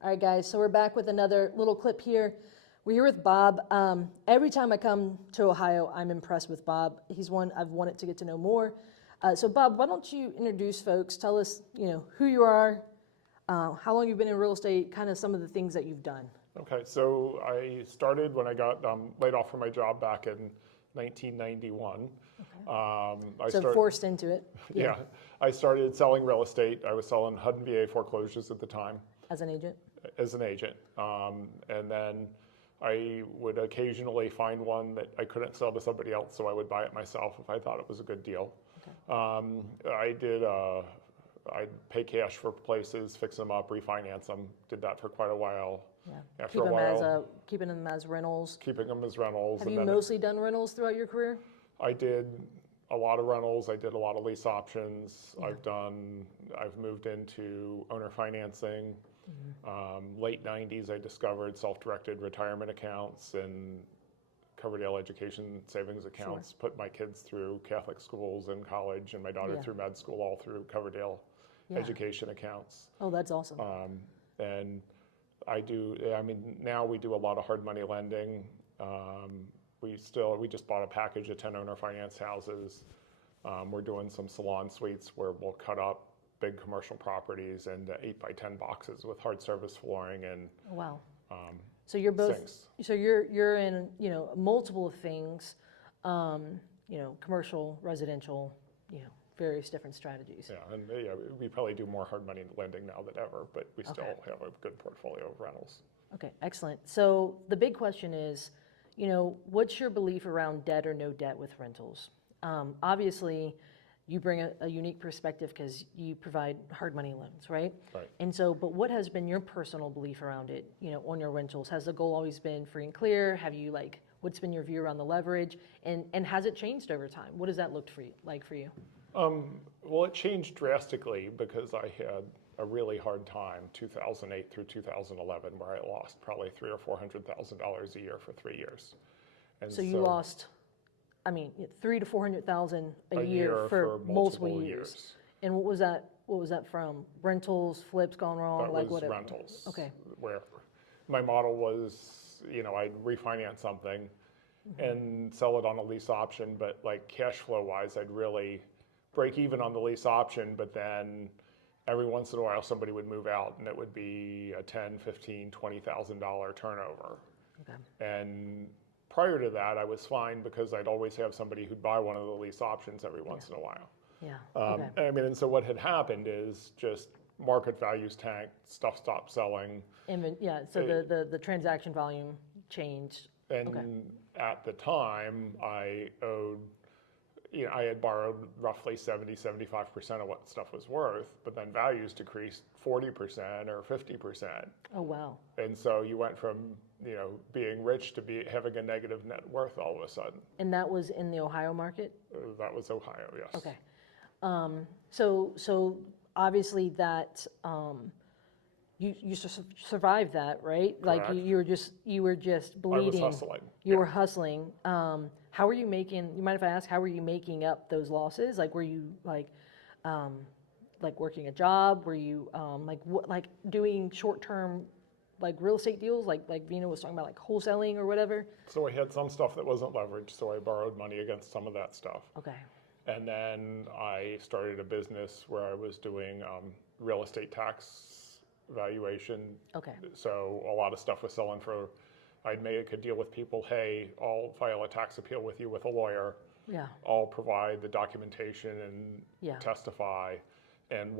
All right, guys, so we're back with another little clip here. We're here with Bob. Every time I come to Ohio, I'm impressed with Bob. He's one I've wanted to get to know more. So Bob, why don't you introduce folks, tell us, who you are, how long you've been in real estate, kind of some of the things that you've done. Okay, so I started when I got laid off from my job back in 1991. So forced into it. Yeah, I started selling real estate. I was selling HUD and VA foreclosures at the time. As an agent? As an agent. And then I would occasionally find one that I couldn't sell to somebody else, so I would buy it myself if I thought it was a good deal. Okay. I'd pay cash for places, fix them up, refinance them. Did that for quite a while. Yeah. Keeping them as rentals. Keeping them as rentals. Have you mostly done rentals throughout your career? I did a lot of rentals. I did a lot of lease options. Yeah. I've moved into owner financing. Late 90s, I discovered self-directed retirement accounts and Coverdale education savings accounts. Sure. Put my kids through Catholic schools and college, and my daughter through med school, all through Coverdale education accounts. Oh, that's awesome. And now we do a lot of hard money lending. We just bought a package of 10 owner finance houses. We're doing some salon suites where we'll cut up big commercial properties into 8x10 boxes with hard surface flooring and wow. So you're both sinks. So you're in multiple of things, commercial, residential, various different strategies. Yeah, and we probably do more hard money lending now than ever, but we still have a good portfolio of rentals. Okay, excellent. So the big question is, what's your belief around debt or no debt with rentals? Obviously, you bring a unique perspective because you provide hard money loans, right? Right. And so, but what has been your personal belief around it, on your rentals? Has the goal always been free and clear? Have you what's been your view around the leverage? And has it changed over time? What does that look like for you? Well, it changed drastically because I had a really hard time 2008 through 2011 where I lost probably $300,000 or $400,000 a year for 3 years. And so you lost, $300,000 to $400,000 a year for multiple years. And what was that from? Rentals, flips gone wrong, that was whatever? Rentals. Okay. Where my model was, I'd refinance something and sell it on a lease option, but cash flow wise, I'd really break even on the lease option, but then every once in a while somebody would move out and it would be a $10,000, $15,000, $20,000 turnover. Okay. And prior to that, I was fine because I'd always have somebody who'd buy one of the lease options every once in a while. Yeah. Okay. And so what had happened is just market values tanked, stuff stopped selling. So the transaction volume changed. And at the time, I owed, I had borrowed roughly 70-75% of what stuff was worth, but then values decreased 40% or 50%. Oh, wow. And so you went from, being rich to having a negative net worth all of a sudden. And that was in the Ohio market? That was Ohio, yes. Okay. So obviously that, you survived that, right? Correct. You were just bleeding. I was hustling. You were hustling. How were you making? You mind if I ask? How were you making up those losses? Were you working a job? Were you doing short-term real estate deals? Like Vina was talking about, wholesaling or whatever. So I had some stuff that wasn't leveraged, so I borrowed money against some of that stuff. Okay. And then I started a business where I was doing real estate tax valuation. Okay. So a lot of stuff was selling for, I'd make a deal with people, hey, I'll file a tax appeal with you with a lawyer. Yeah. I'll provide the documentation and testify, and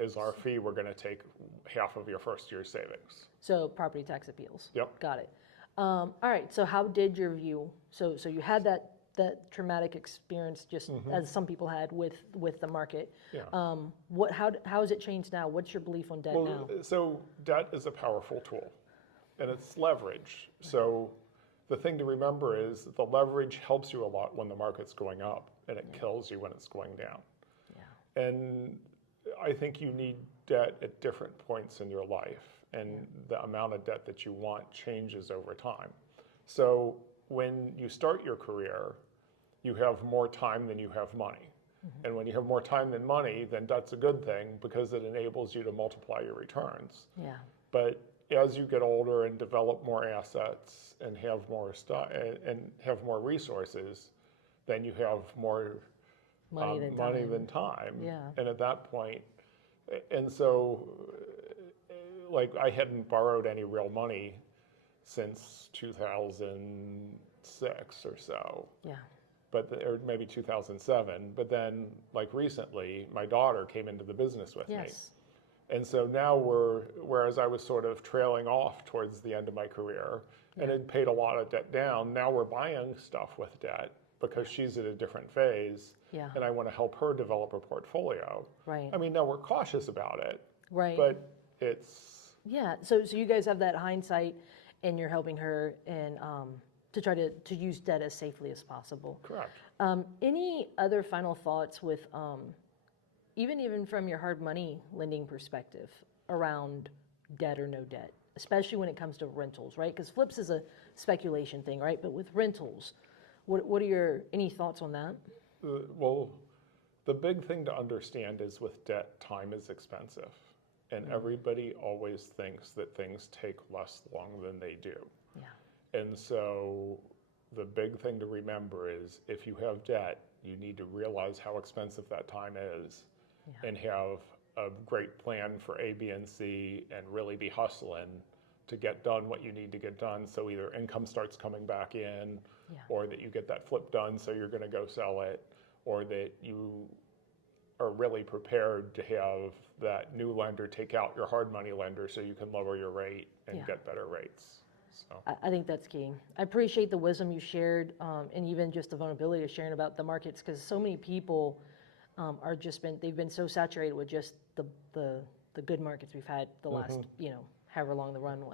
as our fee, we're going to take half of your first year's savings. So property tax appeals. Yep. Got it. All right. So how did your view? So you had that traumatic experience, just as some people had with the market. Yeah. How has it changed now? What's your belief on debt now? So debt is a powerful tool, and it's leverage. So the thing to remember is the leverage helps you a lot when the market's going up, and it kills you when it's going down. Yeah. And I think you need debt at different points in your life, and the amount of debt that you want changes over time. So when you start your career, you have more time than you have money. And when you have more time than money, then that's a good thing because it enables you to multiply your returns. Yeah. But as you get older and develop more assets and have more stuff and have more resources, then you have more money than time. Yeah. And at that point, and so like I hadn't borrowed any real money since 2006 or so. Yeah. Or maybe 2007. But then, like recently, my daughter came into the business with me. Yes. And so now whereas I was sort of trailing off towards the end of my career and had paid a lot of debt down, now we're buying stuff with debt because she's at a different phase. Yeah. And I want to help her develop a portfolio. Right. I mean, now we're cautious about it. Right. But it's. Yeah. So you guys have that hindsight, and you're helping her and to try to use debt as safely as possible. Correct. Any other final thoughts with, even from your hard money lending perspective, around debt or no debt, especially when it comes to rentals, right? Because flips is a speculation thing, right? But with rentals, what are any thoughts on that? Well, the big thing to understand is with debt, time is expensive. And everybody always thinks that things take less long than they do. Yeah. And so the big thing to remember is if you have debt, you need to realize how expensive that time is and have a great plan for A, B, and C and really be hustling to get done what you need to get done. So either income starts coming back in or that you get that flip done so you're going to go sell it, or that you are really prepared to have that new lender take out your hard money lender so you can lower your rate and get better rates. So. I think that's key. I appreciate the wisdom you shared, and even just the vulnerability of sharing about the markets, because so many people they've been so saturated with just the good markets we've had the last, however long the run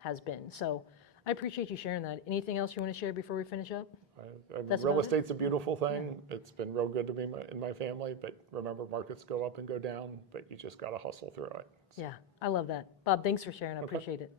has been. So I appreciate you sharing that. Anything else you want to share before we finish up? Real estate's a beautiful thing. It's been real good to me in my family, but remember, markets go up and go down, but you just got to hustle through it. Yeah, I love that. Bob, thanks for sharing. I appreciate it.